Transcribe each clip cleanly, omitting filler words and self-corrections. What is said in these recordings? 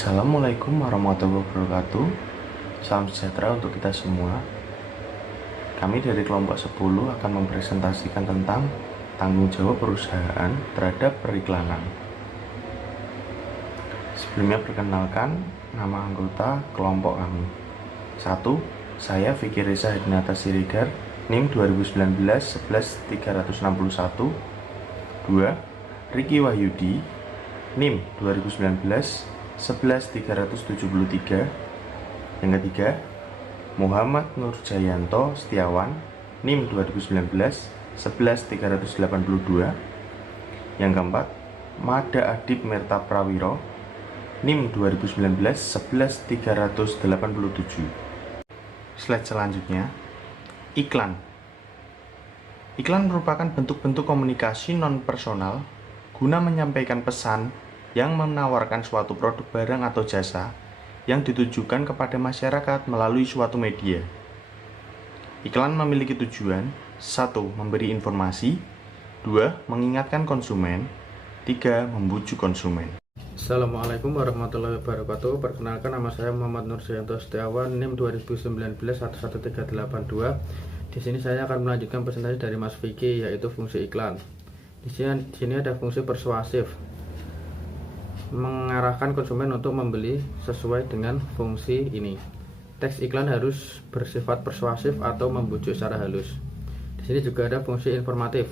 Assalamualaikum warahmatullahi wabarakatuh. Salam sejahtera untuk kita semua. Kami dari kelompok 10 akan mempresentasikan tentang tanggung jawab perusahaan terhadap periklanan. Sebelumnya perkenalkan nama anggota kelompok kami. 1. Saya Vicky Reza Hadinata Siregar, NIM 2019 11361. 2. Ricky Wahyudi, NIM 2019 11373. Yang ketiga, Muhammad Nurjayanto Setiawan, NIM 2019 11382. Yang keempat, Mada Adib Merta Prawiro, NIM 2019 11387. Slide selanjutnya, iklan. Iklan merupakan bentuk-bentuk komunikasi non-personal guna menyampaikan pesan yang menawarkan suatu produk barang atau jasa yang ditujukan kepada masyarakat melalui suatu media. Iklan memiliki tujuan: 1. Memberi informasi, 2. Mengingatkan konsumen, 3. Membujuk konsumen. Assalamualaikum warahmatullahi wabarakatuh. Perkenalkan, nama saya Muhammad Nurjayanto Setiawan, NIM 2019 11382. Di sini saya akan melanjutkan presentasi dari Mas Vicky, yaitu fungsi iklan. Di sini ada fungsi persuasif, mengarahkan konsumen untuk membeli sesuai dengan fungsi ini. Teks iklan harus bersifat persuasif atau membujuk secara halus. Di sini juga ada fungsi informatif,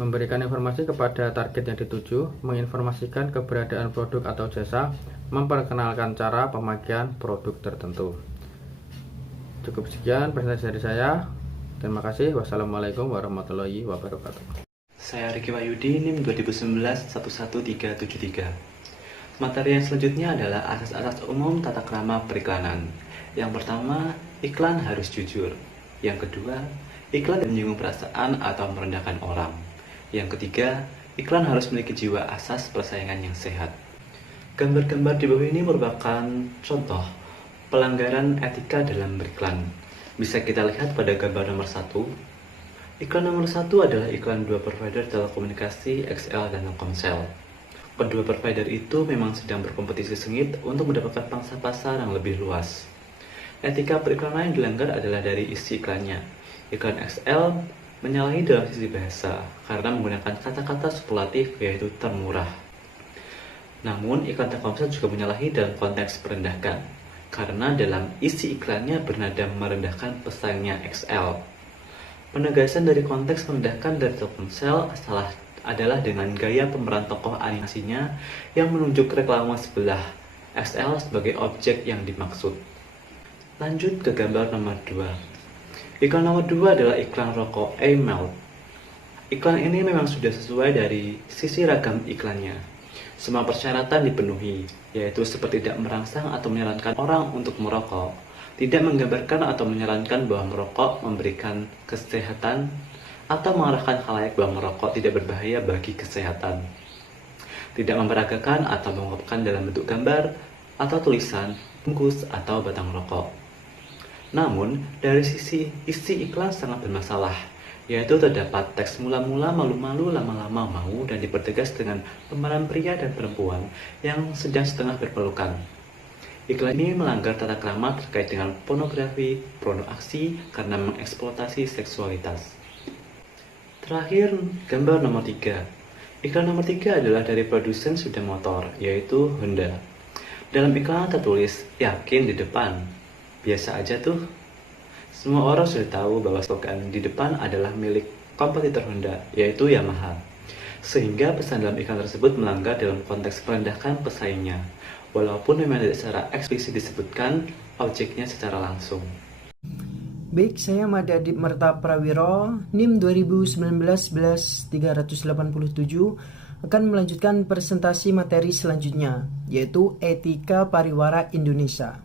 memberikan informasi kepada target yang dituju, menginformasikan keberadaan produk atau jasa, memperkenalkan cara pemakaian produk tertentu. Cukup sekian presentasi dari saya. Terima kasih. Wassalamualaikum warahmatullahi wabarakatuh. Saya Ricky Wahyudi, NIM 2019 11373. Materi yang selanjutnya adalah asas-asas umum tata krama periklanan. Yang pertama, iklan harus jujur. Yang kedua, iklan tidak menyinggung perasaan atau merendahkan orang. Yang ketiga, iklan harus memiliki jiwa asas persaingan yang sehat. Gambar-gambar di bawah ini merupakan contoh pelanggaran etika dalam beriklan. Bisa kita lihat pada gambar nomor 1. Iklan nomor 1 adalah iklan dua provider telekomunikasi XL dan Telkomsel. Kedua provider itu memang sedang berkompetisi sengit untuk mendapatkan pangsa pasar yang lebih luas. Etika periklanan yang dilanggar adalah dari isi iklannya. Iklan XL menyalahi dalam sisi bahasa karena menggunakan kata-kata superlatif, yaitu termurah. Namun iklan Telkomsel juga menyalahi dalam konteks merendahkan karena dalam isi iklannya bernada merendahkan pesaingnya XL. Penegasan dari konteks merendahkan dari Telkomsel adalah dengan gaya pemeran tokoh animasinya yang menunjuk reklame sebelah XL sebagai objek yang dimaksud. Lanjut ke gambar nomor 2. Iklan nomor 2 adalah iklan rokok A-Melt. Iklan ini memang sudah sesuai dari sisi ragam iklannya. Semua persyaratan dipenuhi, yaitu seperti tidak merangsang atau menyarankan orang untuk merokok, tidak menggambarkan atau menyarankan bahwa merokok memberikan kesehatan, atau mengarahkan khalayak bahwa merokok tidak berbahaya bagi kesehatan. Tidak memperagakan atau mengungkapkan dalam bentuk gambar atau tulisan, bungkus, atau batang rokok. Namun, dari sisi isi iklan sangat bermasalah, yaitu terdapat teks mula-mula malu-malu lama-lama mau dan dipertegas dengan pemeran pria dan perempuan yang sedang setengah berpelukan. Iklan ini melanggar tata krama terkait dengan pornografi, porno aksi karena mengeksploitasi seksualitas. Terakhir, gambar nomor 3. Iklan nomor 3 adalah dari produsen sepeda motor, yaitu Honda. Dalam iklan tertulis, yakin di depan. Biasa aja tuh. Semua orang sudah tahu bahwa slogan di depan adalah milik kompetitor Honda, yaitu Yamaha. Sehingga pesan dalam iklan tersebut melanggar dalam konteks merendahkan pesaingnya, walaupun memang tidak secara eksplisit disebutkan objeknya secara langsung. Baik, saya Mada Adib Merta Prawiro, NIM 2019 387, akan melanjutkan presentasi materi selanjutnya, yaitu Etika Pariwara Indonesia.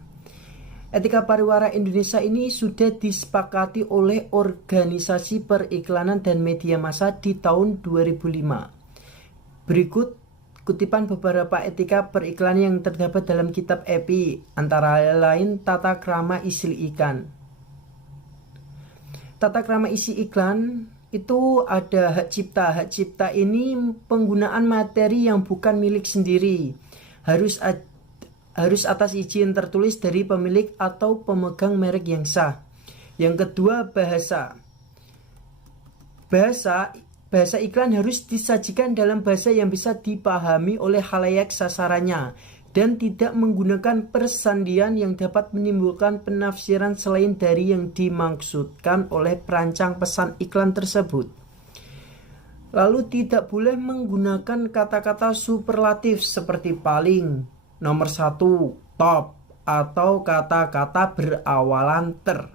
Etika Pariwara Indonesia ini sudah disepakati oleh Organisasi Periklanan dan Media Massa di tahun 2005. Berikut kutipan beberapa etika periklanan yang terdapat dalam kitab EPI, antara lain tata krama isi iklan. Tata krama isi iklan itu ada hak cipta. Hak cipta ini penggunaan materi yang bukan milik sendiri. harus atas izin tertulis dari pemilik atau pemegang merek yang sah. Yang kedua, bahasa. Bahasa iklan harus disajikan dalam bahasa yang bisa dipahami oleh khalayak sasarannya dan tidak menggunakan persandian yang dapat menimbulkan penafsiran selain dari yang dimaksudkan oleh perancang pesan iklan tersebut. Lalu tidak boleh menggunakan kata-kata superlatif seperti paling, nomor satu, top, atau kata-kata berawalan ter.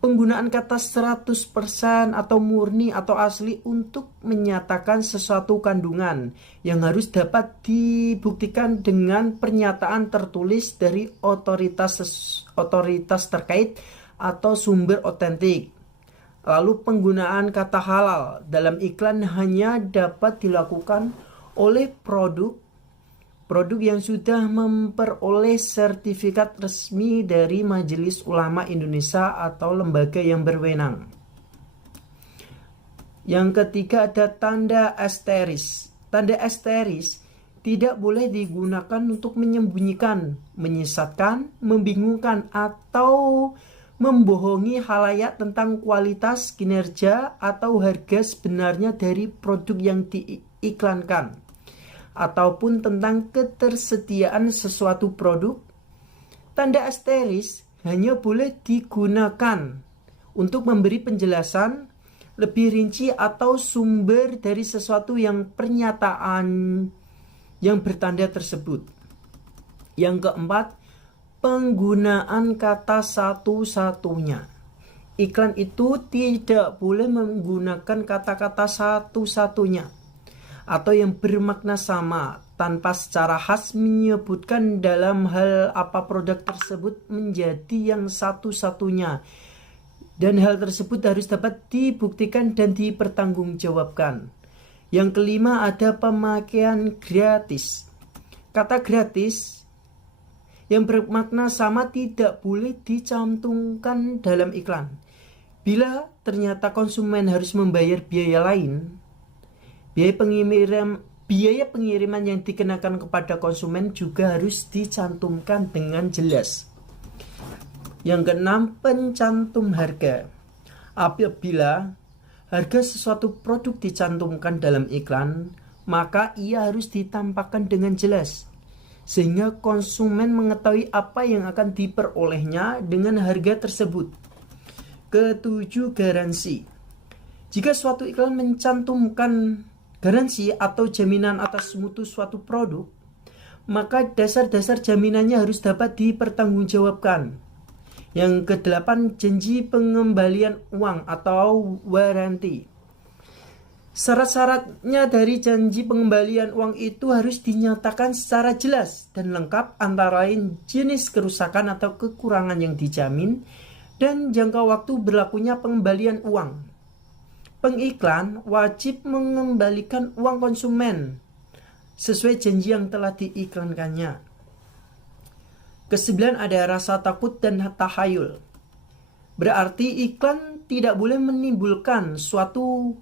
Penggunaan kata 100% atau murni atau asli untuk menyatakan sesuatu kandungan yang harus dapat dibuktikan dengan pernyataan tertulis dari otoritas terkait atau sumber otentik. Lalu penggunaan kata halal dalam iklan hanya dapat dilakukan oleh produk yang sudah memperoleh sertifikat resmi dari Majelis Ulama Indonesia atau lembaga yang berwenang. Yang ketiga ada tanda asteris. Tanda asteris tidak boleh digunakan untuk menyembunyikan, menyesatkan, membingungkan, atau membohongi khalayak tentang kualitas, kinerja, atau harga sebenarnya dari produk yang diiklankan, ataupun tentang ketersediaan sesuatu produk. Tanda asteris hanya boleh digunakan untuk memberi penjelasan lebih rinci atau sumber dari sesuatu yang pernyataan yang bertanda tersebut. Yang keempat, penggunaan kata satu-satunya. Iklan itu tidak boleh menggunakan kata-kata satu-satunya atau yang bermakna sama tanpa secara khas menyebutkan dalam hal apa produk tersebut menjadi yang satu-satunya, dan hal tersebut harus dapat dibuktikan dan dipertanggungjawabkan. Yang kelima ada pemakaian gratis. Kata gratis yang bermakna sama tidak boleh dicantumkan dalam iklan. Bila ternyata konsumen harus membayar biaya lain, biaya pengiriman yang dikenakan kepada konsumen juga harus dicantumkan dengan jelas. Yang keenam, pencantum harga. Apabila harga sesuatu produk dicantumkan dalam iklan, maka ia harus ditampakkan dengan jelas, sehingga konsumen mengetahui apa yang akan diperolehnya dengan harga tersebut. Ketujuh, garansi. Jika suatu iklan mencantumkan garansi atau jaminan atas mutu suatu produk, maka dasar-dasar jaminannya harus dapat dipertanggungjawabkan. Yang kedelapan, janji pengembalian uang atau waranti. Syarat-syaratnya dari janji pengembalian uang itu harus dinyatakan secara jelas dan lengkap, antara lain jenis kerusakan atau kekurangan yang dijamin dan jangka waktu berlakunya pengembalian uang. Pengiklan wajib mengembalikan uang konsumen sesuai janji yang telah diiklankannya. Kesembilan ada rasa takut dan tahayul. Berarti iklan tidak boleh menimbulkan suatu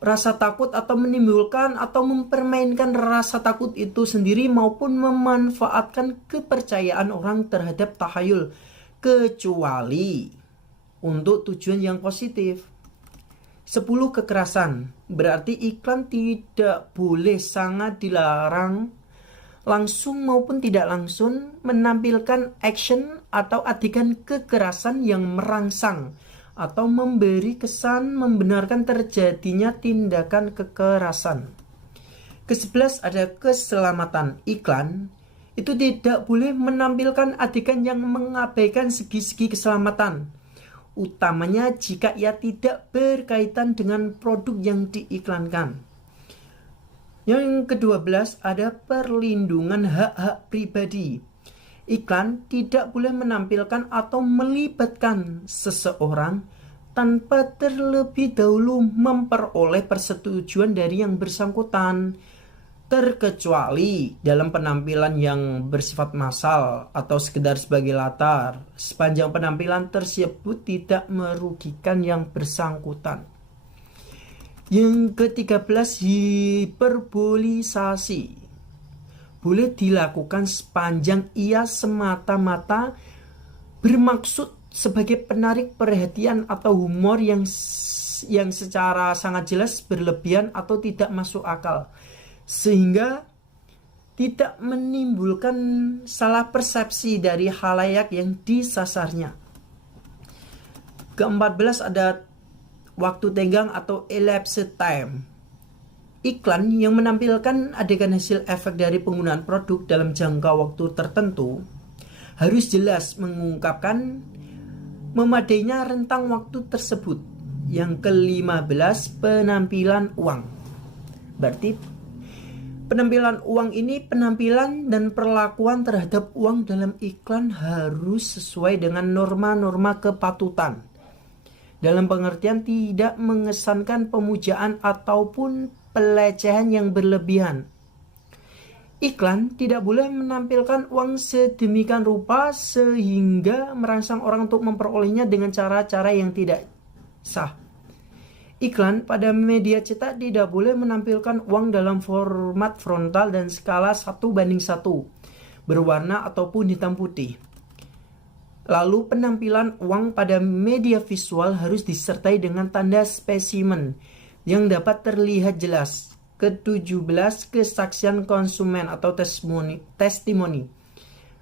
rasa takut atau menimbulkan atau mempermainkan rasa takut itu sendiri maupun memanfaatkan kepercayaan orang terhadap tahayul, kecuali untuk tujuan yang positif. 10. Kekerasan. Berarti iklan tidak boleh, sangat dilarang, langsung maupun tidak langsung menampilkan action atau adegan kekerasan yang merangsang atau memberi kesan membenarkan terjadinya tindakan kekerasan. Ke-11 ada keselamatan. Iklan itu tidak boleh menampilkan adegan yang mengabaikan segi-segi keselamatan, utamanya jika ia tidak berkaitan dengan produk yang diiklankan. Yang ke-12 ada perlindungan hak-hak pribadi. Iklan tidak boleh menampilkan atau melibatkan seseorang tanpa terlebih dahulu memperoleh persetujuan dari yang bersangkutan, terkecuali dalam penampilan yang bersifat massal atau sekedar sebagai latar, sepanjang penampilan tersebut tidak merugikan yang bersangkutan. Yang ke-13, hiperbolisasi. boleh dilakukan sepanjang ia semata-mata bermaksud sebagai penarik perhatian atau humor yang secara sangat jelas berlebihan atau tidak masuk akal, sehingga tidak menimbulkan salah persepsi dari khalayak yang disasarnya. Ke-14 ada waktu tenggang atau elapsed time. Iklan yang menampilkan adegan hasil efek dari penggunaan produk dalam jangka waktu tertentu harus jelas mengungkapkan memadainya rentang waktu tersebut. Yang ke-15, penampilan uang. Berarti penampilan uang ini, penampilan dan perlakuan terhadap uang dalam iklan harus sesuai dengan norma-norma kepatutan. Dalam pengertian tidak mengesankan pemujaan ataupun pelecehan yang berlebihan. Iklan tidak boleh menampilkan uang sedemikian rupa sehingga merangsang orang untuk memperolehnya dengan cara-cara yang tidak sah. Iklan pada media cetak tidak boleh menampilkan uang dalam format frontal dan skala 1:1, berwarna ataupun hitam putih. Lalu penampilan uang pada media visual harus disertai dengan tanda spesimen yang dapat terlihat jelas. Ke-17, kesaksian konsumen atau testimoni.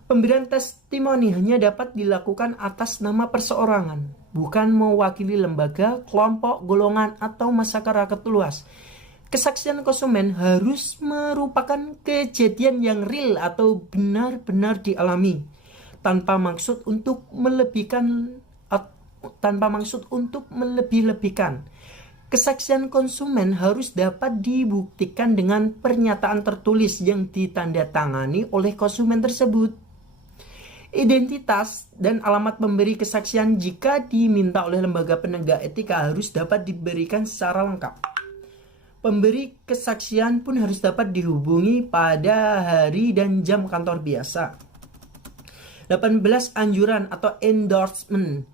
Pemberian testimoni hanya dapat dilakukan atas nama perseorangan, bukan mewakili lembaga, kelompok, golongan, atau masyarakat luas. Kesaksian konsumen harus merupakan kejadian yang real atau benar-benar dialami, tanpa maksud untuk melebih-lebihkan. Kesaksian konsumen harus dapat dibuktikan dengan pernyataan tertulis yang ditandatangani oleh konsumen tersebut. Identitas dan alamat pemberi kesaksian jika diminta oleh lembaga penegak etika harus dapat diberikan secara lengkap. Pemberi kesaksian pun harus dapat dihubungi pada hari dan jam kantor biasa. 18, anjuran atau endorsement.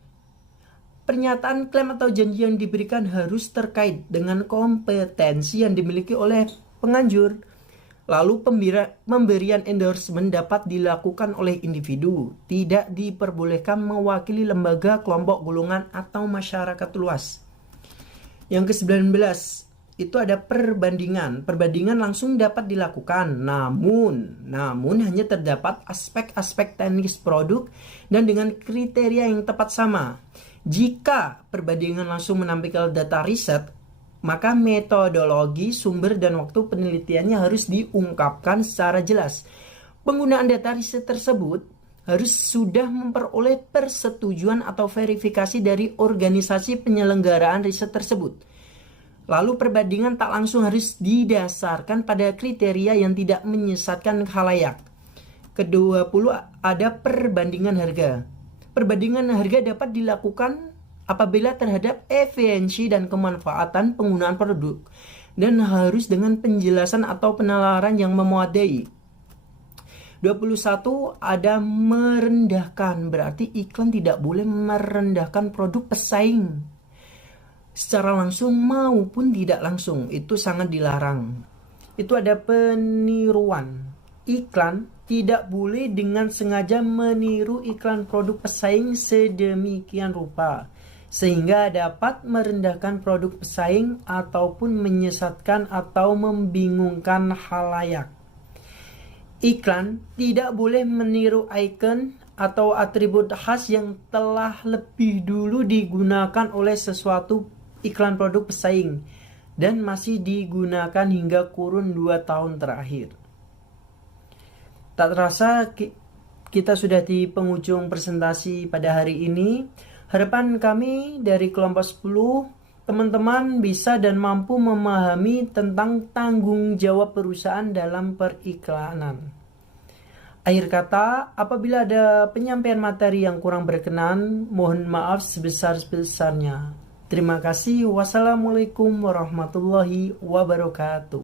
Pernyataan klaim atau janji yang diberikan harus terkait dengan kompetensi yang dimiliki oleh penganjur. Lalu pemberian endorsement dapat dilakukan oleh individu, tidak diperbolehkan mewakili lembaga, kelompok, golongan, atau masyarakat luas. Yang ke-19 itu ada perbandingan. Perbandingan langsung dapat dilakukan, namun hanya terdapat aspek-aspek teknis produk dan dengan kriteria yang tepat sama. Jika perbandingan langsung menampilkan data riset, maka metodologi, sumber, dan waktu penelitiannya harus diungkapkan secara jelas. Penggunaan data riset tersebut harus sudah memperoleh persetujuan atau verifikasi dari organisasi penyelenggaraan riset tersebut. Lalu perbandingan tak langsung harus didasarkan pada kriteria yang tidak menyesatkan khalayak. Ke-20 ada perbandingan harga. Perbandingan harga dapat dilakukan apabila terhadap efisiensi dan kemanfaatan penggunaan produk dan harus dengan penjelasan atau penalaran yang memadai. 21 ada merendahkan, berarti iklan tidak boleh merendahkan produk pesaing secara langsung maupun tidak langsung, itu sangat dilarang. Itu ada peniruan. Iklan tidak boleh dengan sengaja meniru iklan produk pesaing sedemikian rupa sehingga dapat merendahkan produk pesaing ataupun menyesatkan atau membingungkan khalayak. Iklan tidak boleh meniru ikon atau atribut khas yang telah lebih dulu digunakan oleh sesuatu iklan produk pesaing dan masih digunakan hingga kurun 2 tahun terakhir. Tak terasa kita sudah di penghujung presentasi pada hari ini. Harapan kami dari kelompok 10, teman-teman bisa dan mampu memahami tentang tanggung jawab perusahaan dalam periklanan. Akhir kata, apabila ada penyampaian materi yang kurang berkenan, mohon maaf sebesar-besarnya. Terima kasih. Wassalamualaikum warahmatullahi wabarakatuh.